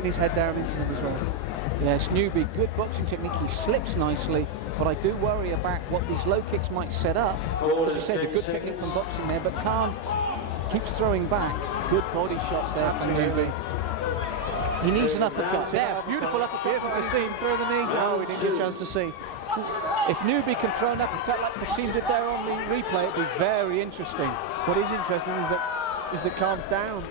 putting his head down into them as well. Yes, Newby, good boxing technique. He slips nicely, but I do worry about what these low kicks might set up. As you said, a good technique from boxing there, but Khan keeps throwing back. Good body shots there from Newby. He needs an uppercut. There, beautiful uppercut from Kasim. Throw the knee. No, we didn't get a chance to see. If Newby can throw an uppercut like Kasim did there on the replay, it'd be very interesting. What is interesting is that Khan's down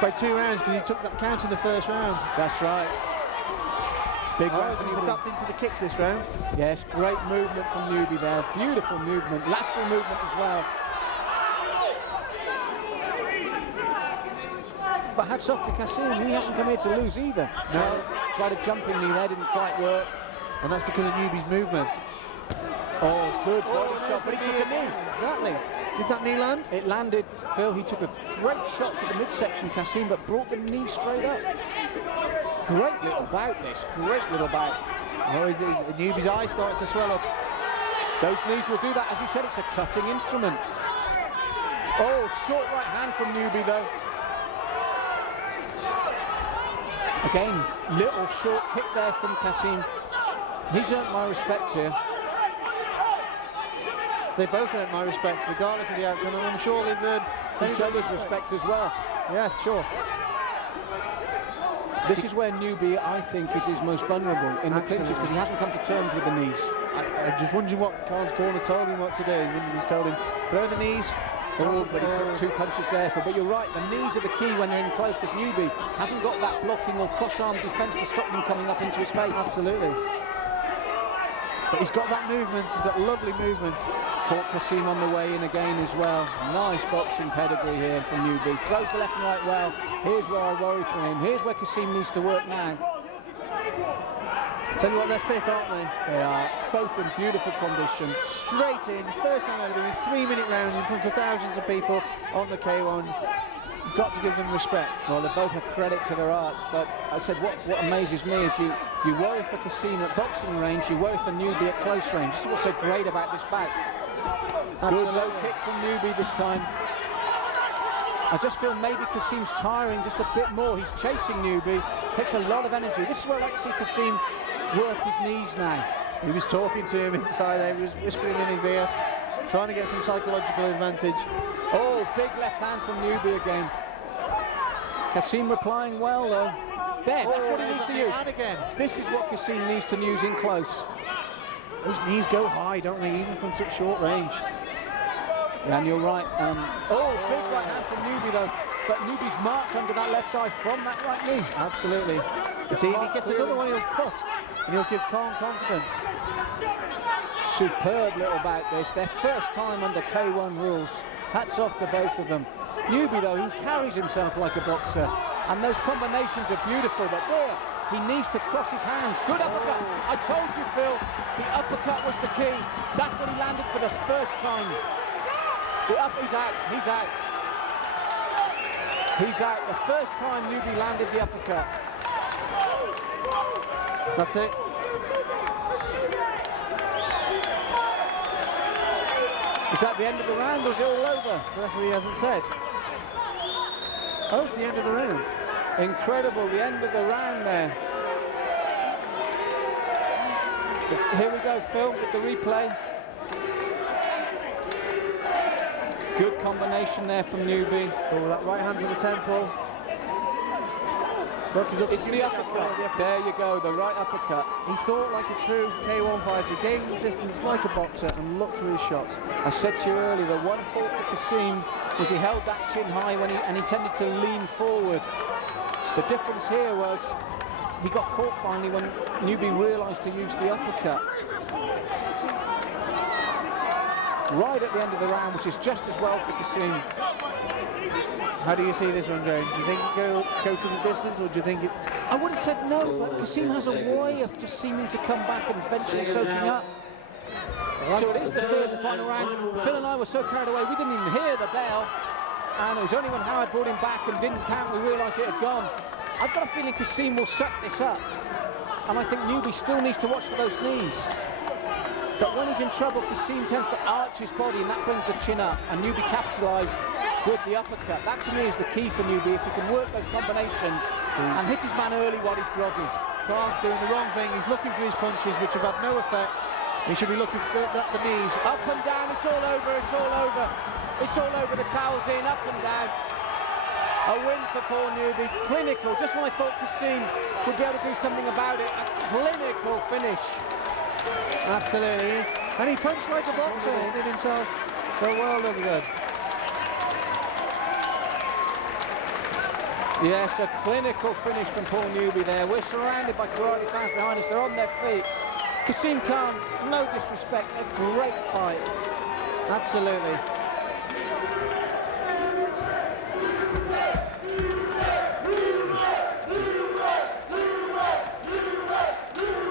by 2 rounds because he took that count in the first round. That's right. Big round. He's adapted into the kicks this round. Yes, great movement from Newby there. Beautiful movement, lateral movement as well. But hats off to Kasim, he hasn't come here to lose either. No. Tried a jumping knee there, didn't quite work. And that's because of Newby's movement. Oh, good body shot, but he took a knee. Exactly. Did that knee land? It landed, Phil. He took a great shot to the midsection, Kasim, but brought the knee straight up. Great little bout, this. Great little bout. Oh, Newby's eyes starting to swell up. Those knees will do that. As you said, it's a cutting instrument. Oh, short right hand from Newby, though. Again, little short kick there from Kasim. He's earned my respect here. They both earned my respect, regardless of the outcome, and I'm sure they've earned each other's respect as well. Yes, sure. This is where Newby, I think, is his most vulnerable in the clinches because he hasn't come to terms with the knees. I'm just wondering what Khan's corner told him what to do. He's told him, throw the knees. Oh, but he took 2 punches there. But you're right, the knees are the key when they're in close because Newby hasn't got that blocking or cross-arm defence to stop them coming up into his face. Absolutely. But he's got that movement, he's got lovely movement. Caught Kasim on the way in again as well. Nice boxing pedigree here from Newby. Throws the left and right well. Here's where I worry for him. Here's where Kasim needs to work now. Tell you what, they're fit, aren't they? They are, both in beautiful condition. Straight in, first time ever doing 3-minute rounds in front of thousands of people on the K1. You've got to give them respect. Well, they're both a credit to their arts, but I said what amazes me is you worry for Kasim at boxing range, you worry for Newby at close range. This is what's so great about this bout. Good low kick from Newby this time. I just feel maybe Kasim's tiring just a bit more. He's chasing Newby, takes a lot of energy. This is where I like to see Kasim work his knees now. He was talking to him inside there, he was whispering in his ear, trying to get some psychological advantage. Oh, big left hand from Newby again. Kasim replying well though. There, that's what he needs to use. Again. This is what Kasim needs to use in close. Those knees go high, don't they, even from such short range. Yeah, and you're right. Big right hand from Newby though. But Newby's marked under that left eye from that right knee. Absolutely. You see, if he gets another one, he'll cut. And he'll give Khan confidence. Superb little bout this. Their first time under K1 rules. Hats off to both of them. Newby though, he carries himself like a boxer. And those combinations are beautiful. But there, he needs to cross his hands. Good uppercut. I told you, Phil, the uppercut was the key. That's what he landed for the first time. He's out. He's out. He's out. The first time Newby landed the uppercut. That's it. Is that the end of the round or is it all over? The referee hasn't said. Oh, it's the end of the round. Incredible, the end of the round there. Here we go, Phil, with the replay. Good combination there from Newby. Oh, that right hand to the temple. Look, it's the uppercut. There you go, the right uppercut. He thought like a true K1 fighter. He gave him the distance like a boxer and looked through his shot. I said to you earlier, the one fault for Kasim was he held that chin high and he tended to lean forward. The difference here was he got caught finally when Newby realised to use the uppercut. Right at the end of the round, which is just as well for Kasim. How do you see this one going? Do you think go to the distance, or do you think it's... I would have said no, but Kasim has a way of just seeming to come back and eventually soaking up. So it is the third and final round. Phil and I were so carried away, we didn't even hear the bell. And it was only when Howard brought him back and didn't count, we realised it had gone. I've got a feeling Kasim will suck this up. And I think Newby still needs to watch for those knees. But when he's in trouble, Kasim tends to arch his body and that brings the chin up. And Newby capitalised. with the uppercut. That to me is the key for Newby. If he can work those combinations and hit his man early while he's groggy. Khan's doing the wrong thing. He's looking for his punches, which have had no effect. He should be looking for the knees. Up and down, it's all over, it's all over. It's all over, the towel's in, up and down. A win for Paul Newby. Clinical, just when I thought Kassim would be able to do something about it. A clinical finish. Absolutely. And he punched like a boxer. He did himself the world of good. Yes, a clinical finish from Paul Newby there. We're surrounded by karate fans behind us. They're on their feet. Kassim Khan, no disrespect, a great fight. Absolutely.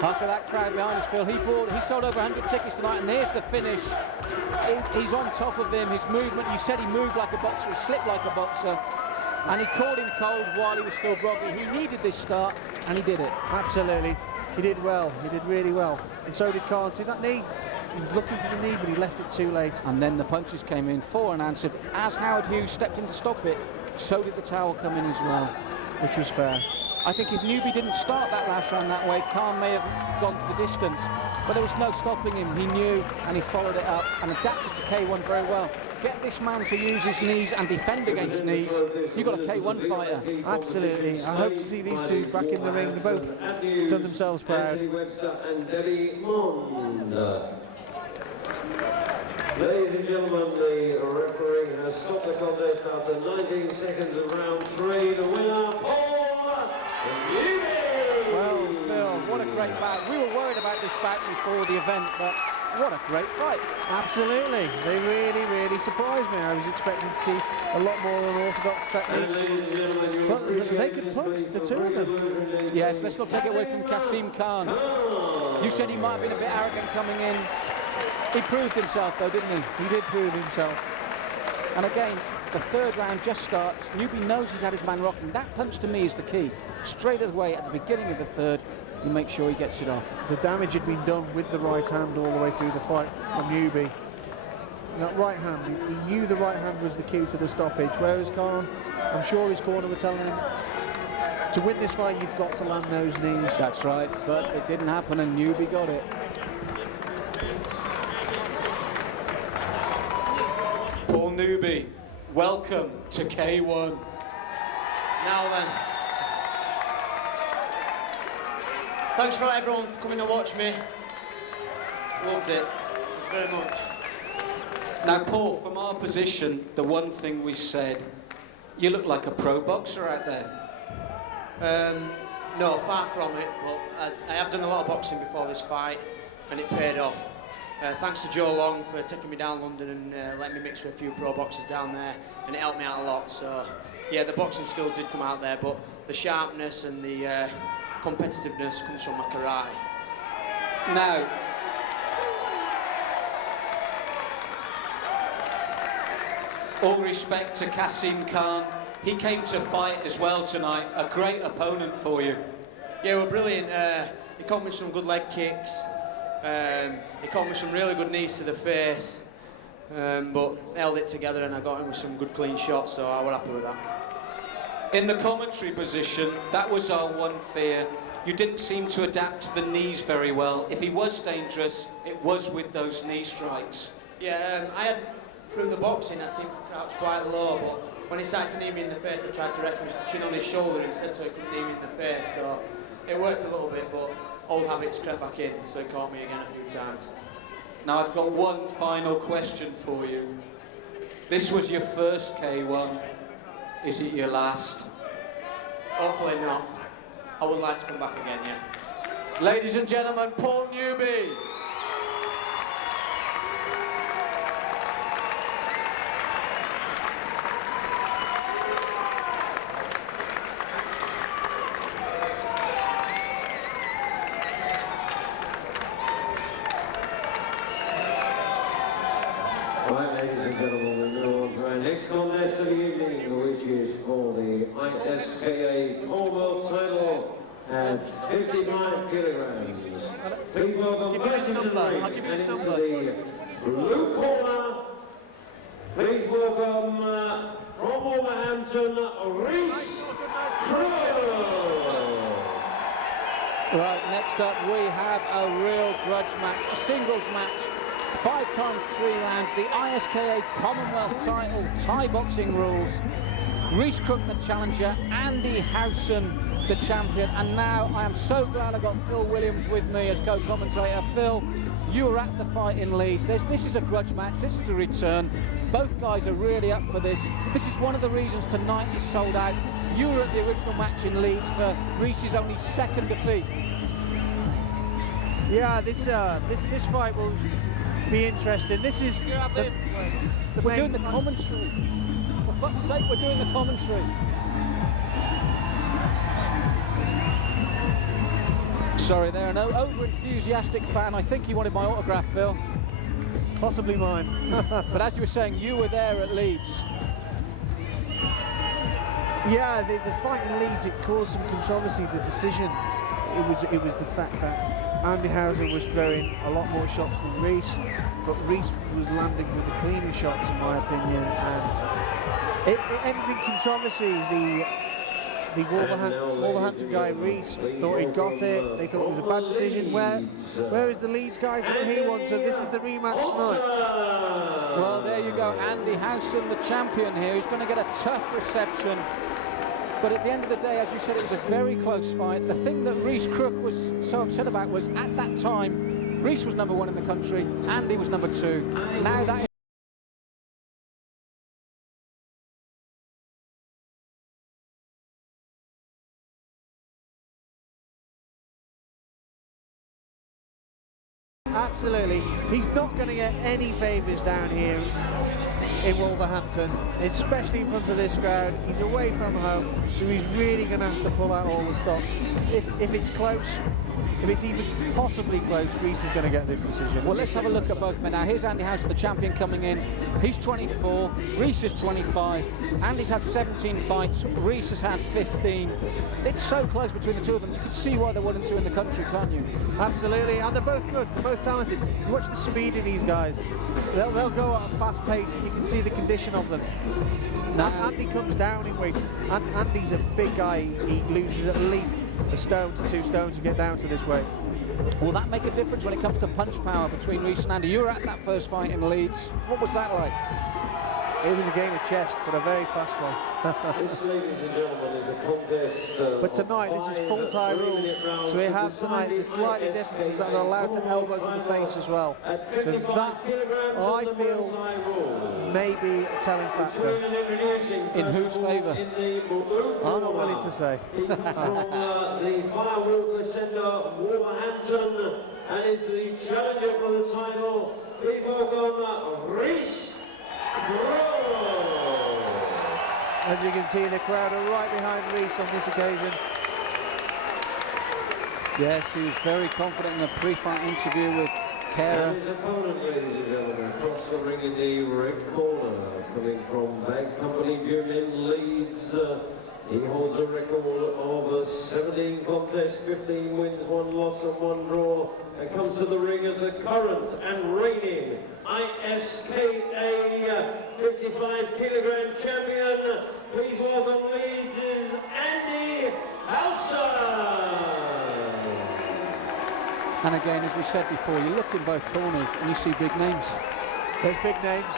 After that crowd behind us, Phil, he sold over 100 tickets tonight, and here's the finish. He's on top of him. His movement, you said he moved like a boxer, he slipped like a boxer, and he caught him cold while he was still groggy. He needed this start, and he did it. Absolutely. He did well. He did really well. And so did Khan. See that knee? He was looking for the knee, but he left it too late. And then the punches came in for and answered. As Howard Hughes stepped in to stop it, so did the towel come in as well. Which was fair. I think if Newby didn't start that last round that way, Khan may have gone to the distance. But there was no stopping him. He knew, and he followed it up and adapted to K1 very well. Get this man to use his knees and defend against knees. You've got a K1 fighter. Absolutely. I hope to see these two back in the ring. They both done themselves proud. Ladies and gentlemen, the referee has stopped the contest after 19 seconds of round 3. The winner, Paul Newby! Well, Phil, what a great bout. We were worried about this bout before the event, but what a great fight. Absolutely. They really, really surprised me. I was expecting to see a lot more unorthodox techniques. But they could punch, the two of them. Yes, let's not take it away from Kassim Khan. You said he might have been a bit arrogant coming in. He proved himself though, didn't he? He did prove himself. And again, the third round just starts. Newby knows he's had his man rocking. That punch to me is the key. Straight away at the beginning of the third, he makes sure he gets it off. The damage had been done with the right hand all the way through the fight from Newby. That right hand, he knew the right hand was the key to the stoppage, whereas Khan, I'm sure his corner were telling him, to win this fight you've got to land those knees. That's right, but it didn't happen and Newby got it. Paul Newby, welcome to K1. Now then, thanks for everyone for coming to watch me. Loved it very much. Now, Paul, from our position, the one thing we said, you look like a pro boxer out there. No, far from it, but I have done a lot of boxing before this fight, and it paid off. Thanks to Joe Long for taking me down London and letting me mix with a few pro boxers down there, and it helped me out a lot. So, yeah, the boxing skills did come out there, but the sharpness and the competitiveness comes from my karate. Now, all respect to Kassim Khan, he came to fight as well tonight, a great opponent for you. Yeah, well, brilliant. He caught me some good leg kicks. He caught me some really good knees to the face, but held it together and I got him with some good clean shots, so I was happy with that. In the commentary position, that was our one fear. You didn't seem to adapt to the knees very well. If he was dangerous, it was with those knee strikes. Yeah, I had, through the boxing, I seemed to crouch quite low, but when he started to knee me in the face, I tried to rest my chin on his shoulder instead so he couldn't knee me in the face, so it worked a little bit, but old habits crept back in, so he caught me again a few times. Now I've got one final question for you. This was your first K1. Is it your last? Hopefully not. I would like to come back again, yeah. Ladies and gentlemen, Paul Newby. Next contest of the evening, which is for the ISKA Commonwealth title at 55 kilograms. Please welcome first into the ring and into the blue corner. Please welcome from Wolverhampton, Reese. Right, next up we have a real grudge match, a singles match, 5 times 3 rounds, the ISKA Commonwealth title, Thai boxing rules. Reese Crook the challenger, Andy Howson the champion, and now I am so glad I got Phil Williams with me as co-commentator. Phil, you were at the fight in Leeds. This is a grudge match, this is a return. Both guys are really up for this. This is one of the reasons tonight is sold out. You were at the original match in Leeds for Reese's only 2nd defeat. Yeah, this fight will be interesting. This is we're doing the commentary. For fuck's sake, we're doing the commentary. Sorry, there, an over-enthusiastic fan. I think he wanted my autograph, Phil. Possibly mine. But as you were saying, you were there at Leeds. Yeah, the fight in Leeds, it caused some controversy. The decision, it was the fact that Andy Howson was throwing a lot more shots than Reese, but Reese was landing with the cleaner shots, in my opinion, and it ended in controversy. The Wolverhampton guy, Reese, thought he'd got it. They thought it was a bad decision. Where is the Leeds guy that he won? So this is the rematch tonight. Well, there you go. Andy Howson, the champion here. He's going to get a tough reception. But at the end of the day, as you said, it was a very close fight. The thing that Reese Crook was so upset about was, at that time, Reese was #1 in the country, Andy was #2. Now that Absolutely. He's not going to get any favours down here in Wolverhampton, especially in front of this crowd. He's away from home, so he's really going to have to pull out all the stops. If it's close, if it's even possibly close, Reese is going to get this decision. Well, let's have a look at both men now. Here's Andy Howson, the champion, coming in. He's 24, Reese is 25. Andy's had 17 fights, Reese has had 15. It's so close between the two of them. You can see why they're 1 and 2 in the country, can't you? Absolutely, and they're both good, they're both talented. You watch the speed of these guys. They'll go at a fast pace, and you can see the condition of them. Now, Andy comes down in weight. Andy's a big guy. He loses at least a stone to 2 stones to get down to this weight. Will that make a difference when it comes to punch power between Reese and Andy? You were at that first fight in Leeds. What was that like? It was a game of chess, but a very fast one. This, ladies and gentlemen, is a contest. But tonight, this is full Thai rules, so we have tonight the slightly difference is that they're allowed to elbow to the face as well. So that, I feel, may be a telling factor. In whose favour? I'm not willing to say. From the Firewalker Centre, Wolverhampton, and is the challenger for the title. Please welcome Reese. As you can see, the crowd are right behind Reese on this occasion. Yes, he was very confident in the pre-fight interview with Kara. And his opponent, ladies and gentlemen, across the ring in the red corner, coming from Bag Company Gym in Leeds. He holds a record of 17 contests, 15 wins, 1 loss and 1 draw, and comes to the ring as a current and reigning ISKA 55-kilogram champion. Please welcome Leeds' Andy Howson. And again, as we said before, you look in both corners and you see big names. There's big names.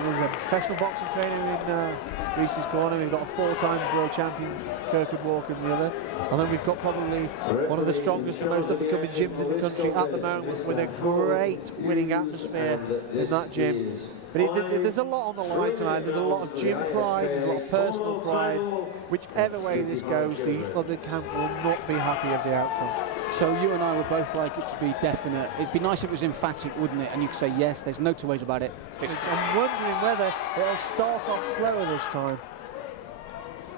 There's a professional boxing trainer in Reese's corner. We've got a 4 times world champion, Kirkwood Walker, in the other. And then we've got probably one of the strongest and most up-and-coming gyms in the country at the moment, with a great winning atmosphere in that gym. But there's a lot on the line tonight. There's a lot of gym pride, there's a lot of personal pride. Whichever way this goes, the other camp will not be happy of the outcome. So you and I would both like it to be definite. It'd be nice if it was emphatic, wouldn't it? And you could say, yes, there's no 2 ways about it. I'm wondering whether it'll start off slower this time.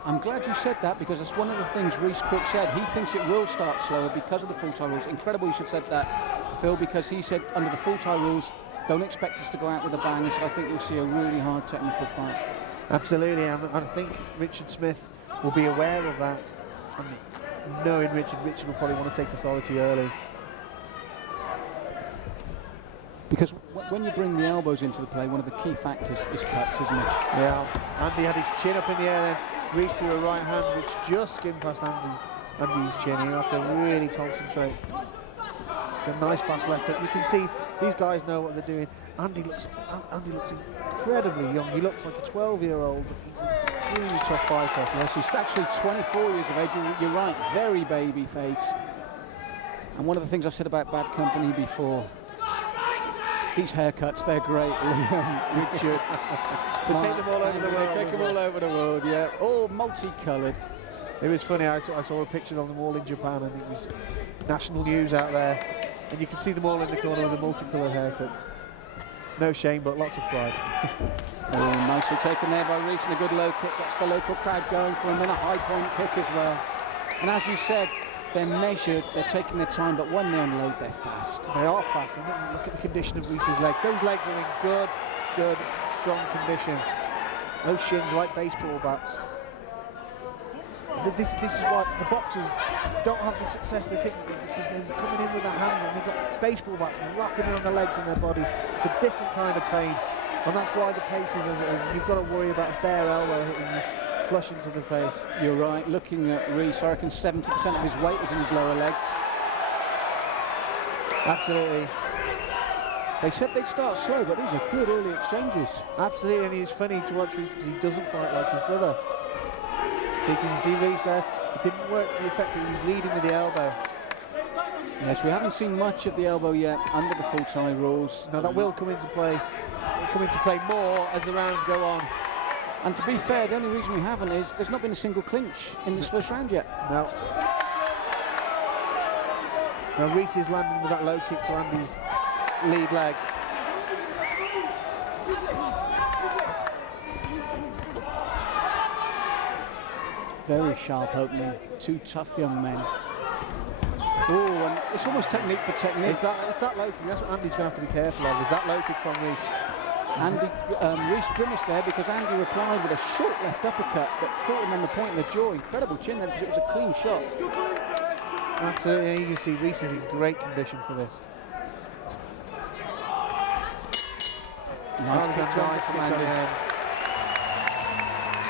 I'm glad you said that, because that's one of the things Reese Crook said. He thinks it will start slower because of the full time rules. Incredible you should have said that, Phil, because he said under the full time rules, don't expect us to go out with a bang. He said, I think you'll see a really hard technical fight. Absolutely, and I think Richard Smith will be aware of that. I mean, knowing Richard will probably want to take authority early. Because when you bring the elbows into the play, one of the key factors is cuts, isn't it? Yeah, Andy had his chin up in the air then, reached through a right hand which just skimmed past Andy's chin. He'll have to really concentrate. It's a nice fast left hook. You can see these guys know what they're doing. Andy looks incredibly young. He looks like a 12-year-old. He's an extremely tough fighter. Yes, he's actually 24 years of age. You're right, very baby-faced. And one of the things I've said about Bad Company before, these haircuts, they're great, Liam, Richard. They take them all over the world. They take them all over the world, yeah. All multicoloured. It was funny, I saw a picture of them all in Japan and it was national news out there. And you can see them all in the corner with the multicoloured haircuts. No shame, but lots of pride. Oh, nicely taken there by Reese, and a good low kick. Gets the local crowd going for him, then a high point kick as well. And as you said, they're measured, they're taking their time, but when they unload, they're fast. They are fast, and look at the condition of Reese's legs. Those legs are in good, strong condition. Those shins are like baseball bats. This is why the boxers don't have the success they think, because they're coming in with their hands and they've got baseball bats wrapping around their legs and their body. It's a different kind of pain, and that's why the pace is as it is. You've got to worry about a bare elbow hitting you flush into the face. You're right. Looking at Reese, I reckon 70% of his weight was in his lower legs. Absolutely. They said they'd start slow, but these are good early exchanges. Absolutely, and he's funny to watch Reese because he doesn't fight like his brother. So you can see Reese there, it didn't work to the effect, but he was leading with the elbow. Yes, we haven't seen much of the elbow yet under the full tie rules. Now that will come into play. It'll come into play more as the rounds go on. And to be fair, the only reason we haven't is there's not been a single clinch in this first round yet. No. Now Reese is landing with that low kick to Andy's lead leg. Very sharp opening. Two tough young men. Oh, and it's almost technique for technique. It's that low kick. That's what Andy's going to have to be careful of. Is that low kick from Reese? Reese grimaced there because Andy replied with a short left uppercut that caught him on the point of the jaw. Incredible chin there because it was a clean shot. Absolutely, you can see Reese is in great condition for this. Nice kick from Andy.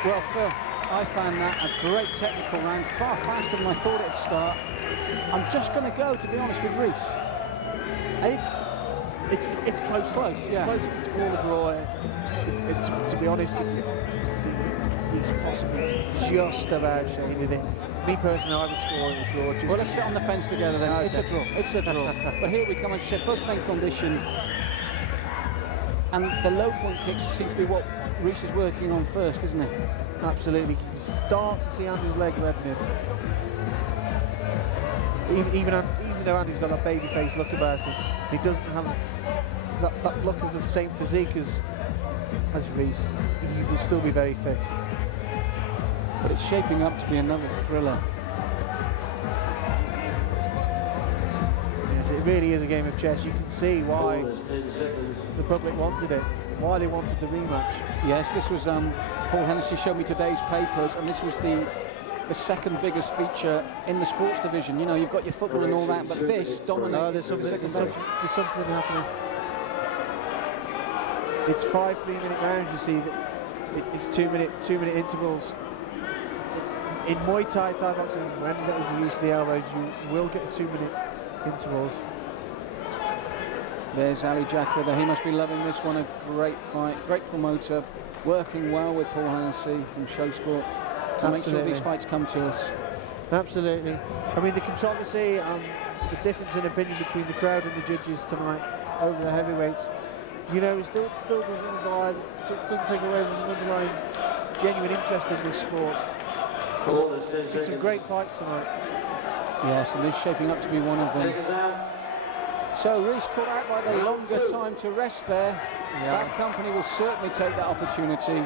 Well, Phil, I found that a great technical round, far faster than I thought it'd start. I'm just going to go, to be honest, with Reese. It's close. Yeah. It's close to call a draw. To be honest, Reese possibly just about shaded it. Me personally, I would score it a draw. Well, let's sit on the fence together then. Okay. It's a draw. It's a draw. But here we come, as I said, both men conditioned. And the low point kicks seem to be what Reese is working on first, isn't it? Absolutely. You can start to see Andy's leg reddening. Even though Andy's got that baby face look about him, he doesn't have that look of the same physique as Reese. He will still be very fit. But it's shaping up to be another thriller. Yes, it really is a game of chess. You can see why the public wanted it, why they wanted the rematch. Yes, this was Paul Hennessy showed me today's papers, and this was the second biggest feature in the sports division. You know, you've got your football and all that, but this dominates. No, there's something happening. It's 5 3-minute rounds. You see that it's 2-minute intervals. In Muay Thai boxing, when that is the use of the elbows, you will get 2-minute intervals. There's Ali Jacker there. He must be loving this one. A great fight, great promoter, working well with Paul Hennessy from Show Sport to make sure these fights come to us. Absolutely. I mean, the controversy and the difference in opinion between the crowd and the judges tonight over the heavyweights, you know, still doesn't take away there's an underlying genuine interest in this sport. It's been some great fights tonight. Yes, and this is shaping up to be one of them. So Reese caught out by the longer time to rest there. Yeah. That company will certainly take that opportunity.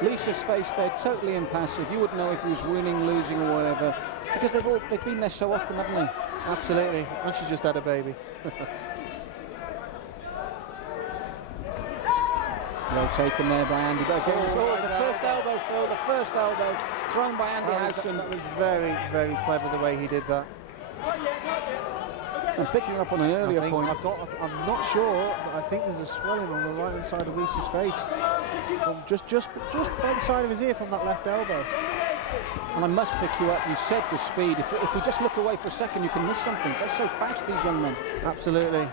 Lisa's face there, totally impassive. You wouldn't know if he was winning, losing or whatever, because they've been there so often, haven't they? Absolutely. And she just had a baby. Well taken there by Andy. But again, the first elbow, Phil, the first elbow thrown by Andy Howson. That was very, very clever the way he did that. And picking up on an earlier point. I'm not sure, but I think there's a swelling on the right hand side of Reese's face, from just by the side of his ear from that left elbow. And I must pick you up. You said the speed. If we just look away for a second, you can miss something. They're so fast, these young men. Absolutely.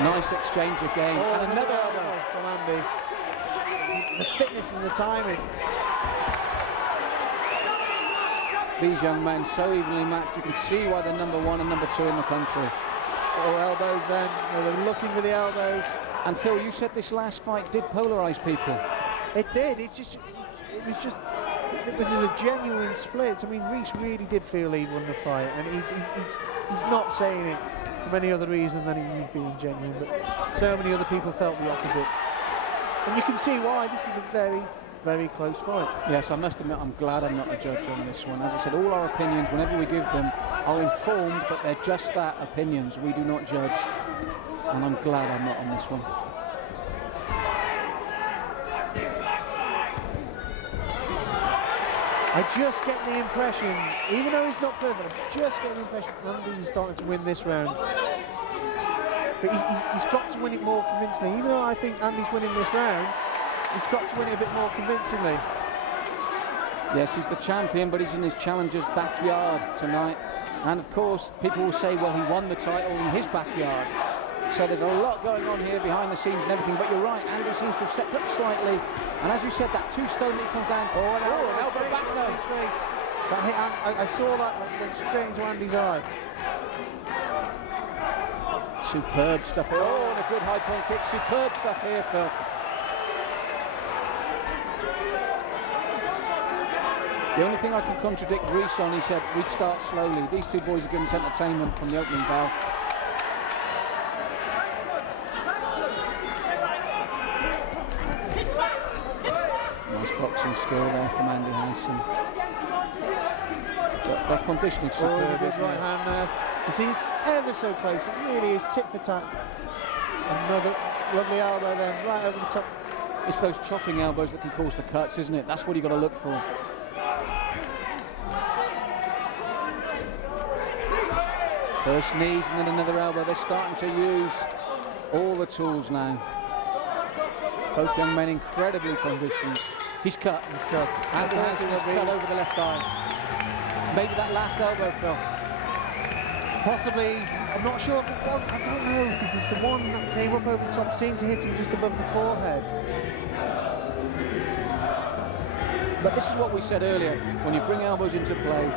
Nice exchange again. Oh, and another elbow from Andy. The fitness and the timing. These young men so evenly matched. You can see why they're number 1 and number 2 in the country. Oh, elbows then. They're looking for the elbows. And Phil, you said this last fight did polarise people. It did. It was a genuine split. I mean, Reece really did feel he won the fight, and he's not saying it for any other reason than he was being genuine, but so many other people felt the opposite. And you can see why. This is a very, very close fight. Yes, I must admit, I'm glad I'm not a judge on this one. As I said, all our opinions, whenever we give them, are informed, but they're just that, opinions. We do not judge. And I'm glad I'm not on this one. I just get the impression, even though he's not perfect, I'm just getting the impression Andy's starting to win this round. But he's got to win it more convincingly. Even though I think Andy's winning this round, he's got to win it a bit more convincingly. Yes, he's the champion, but he's in his challenger's backyard tonight. And of course, people will say, well, he won the title in his backyard. So there's a lot going on here behind the scenes and everything. But you're right, Andy seems to have stepped up slightly. And as you said, that 2 stone that comes down. Oh, an elbow back though. That hit, I saw that went straight into Andy's eye. Superb stuff here. Oh, and a good high point kick. Superb stuff here, Phil. The only thing I can contradict Reece on, he said we'd start slowly. These 2 boys are giving us entertainment from the opening bell. Nice boxing skill there from Andy Hansen. But their conditioning superb. Good right hand there. You see, it's ever so close. It really is tit for tat. Another lovely elbow then, right over the top. It's those chopping elbows that can cause the cuts, isn't it? That's what you've got to look for. First knees and then another elbow. They're starting to use all the tools now. Both young men incredibly conditioned. He's cut. He's cut. Andy Hansen has cut over the left eye. Maybe that last elbow, Phil. Possibly. I'm not sure. I don't know, because the one that came up over the top seemed to hit him just above the forehead. But this is what we said earlier. When you bring elbows into play,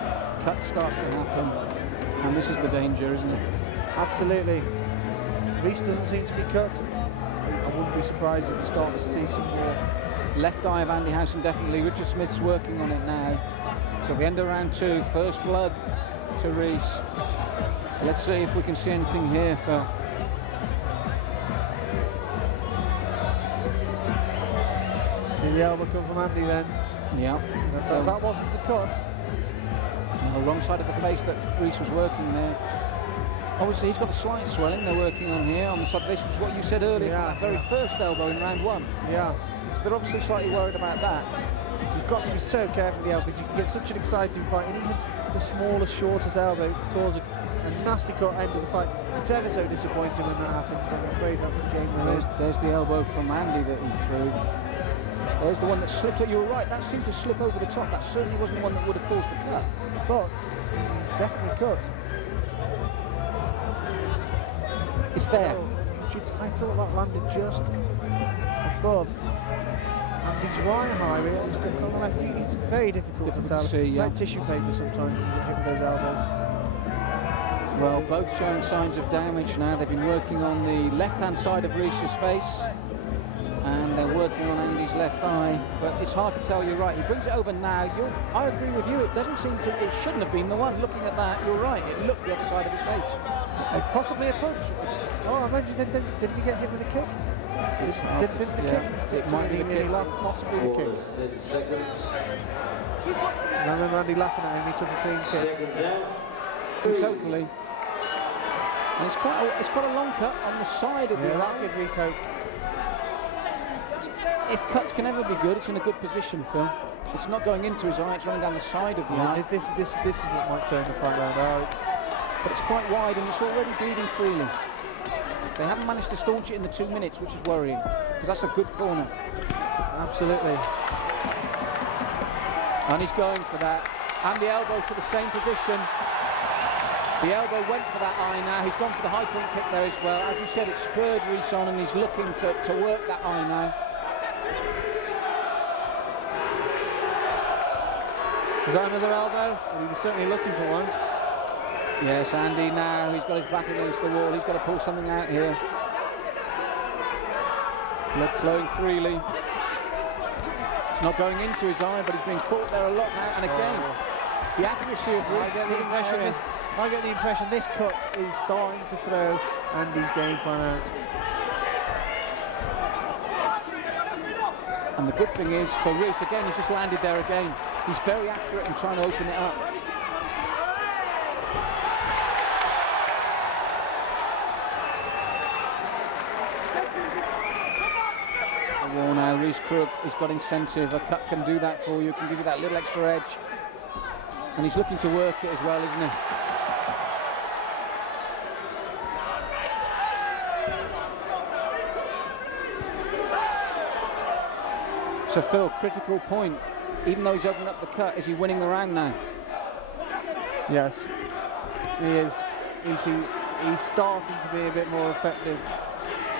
cuts start to happen. And this is the danger, isn't it? Absolutely. Reece doesn't seem to be cut. I wouldn't be surprised if we start to see some more. Left eye of Andy Hansen, definitely. Richard Smith's working on it now. So the end of round 2, first blood to Reece. Let's see if we can see anything here, Phil. See the elbow come from Andy then. Yeah. That wasn't the cut. No, wrong side of the face that Reece was working there. Obviously, he's got a slight swelling they're working on here on the side of the face, which is what you said earlier, from that very first elbow in round 1. Yeah. So they're obviously slightly worried about that. You've got to be so careful with the elbows. You can get such an exciting fight, and even the smallest, shortest elbow can cause a nasty cut end of the fight. It's ever so disappointing when that happens, but I'm afraid that's the game we're in. There's the elbow from Andy that he threw. There's the one that slipped. You were right, that seemed to slip over the top. That certainly wasn't the one that would have caused the cut. But he's definitely cut. It's there. I thought that landed just above Andy's right eye. It's very difficult to tell. See, yeah. Like tissue paper sometimes when you get hit with those elbows. Well, both showing signs of damage now. They've been working on the left-hand side of Reece's face, and they're working on Andy's left eye. But it's hard to tell. You're right. He brings it over now. I agree with you. It doesn't seem to. It shouldn't have been the one. Looking at that, you're right. It looked the other side of his face. Possibly a punch. Oh, I imagine did he get hit with a kick? Did the kick? It might be the kick. Possibly the kick. 10 seconds. And I remember Andy laughing at him. He took a clean kick. Seconds out. Totally. And it's quite a long cut on the side of the eye. That'll give Reece hope. If cuts can ever be good, it's in a good position, Phil. It's not going into his eye, it's running down the side of the eye. This is what might turn the fight round. but it's quite wide and it's already bleeding freely. They haven't managed to staunch it in the 2 minutes, which is worrying, because that's a good corner. Absolutely. And he's going for that. And the elbow to the same position. The elbow went for that eye now. He's gone for the high point kick there as well. As you said, it spurred Rees on and he's looking to work that eye now. Was that another elbow? He was certainly looking for one. Yes, Andy now, he's got his back against the wall. He's got to pull something out here. Blood flowing freely. It's not going into his eye, but he's been caught there a lot now. And again, the accuracy of Rees. I get the impression this cut is starting to throw Andy's game plan out. And the good thing is, for Rees, again, he's just landed there again. He's very accurate in trying to open it up. Well, now Rees Crook has got incentive. A cut can do that for you, can give you that little extra edge. And he's looking to work it as well, isn't he? So Phil, critical point. Even though he's opened up the cut, is he winning the round now? Yes, he is. He's starting to be a bit more effective.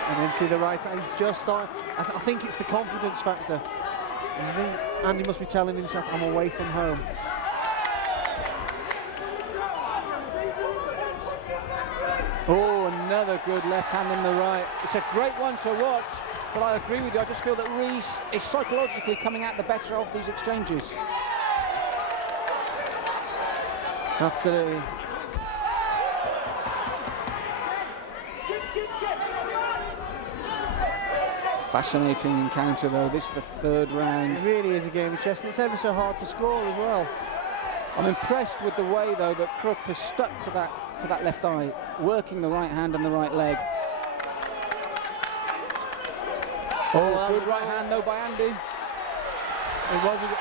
And then to the right, he's just starting. I think it's the confidence factor. I think Andy must be telling himself, I'm away from home. Oh, another good left hand in the right. It's a great one to watch, but I agree with you. I just feel that Rees is psychologically coming out the better of these exchanges. Absolutely. Fascinating encounter though. This is the third round. It really is a game of chess, and it's ever so hard to score as well. I'm impressed with the way though that Crook has stuck to that left eye, working the right hand and the right leg. Oh, good right hand though by Andy. It wasn't.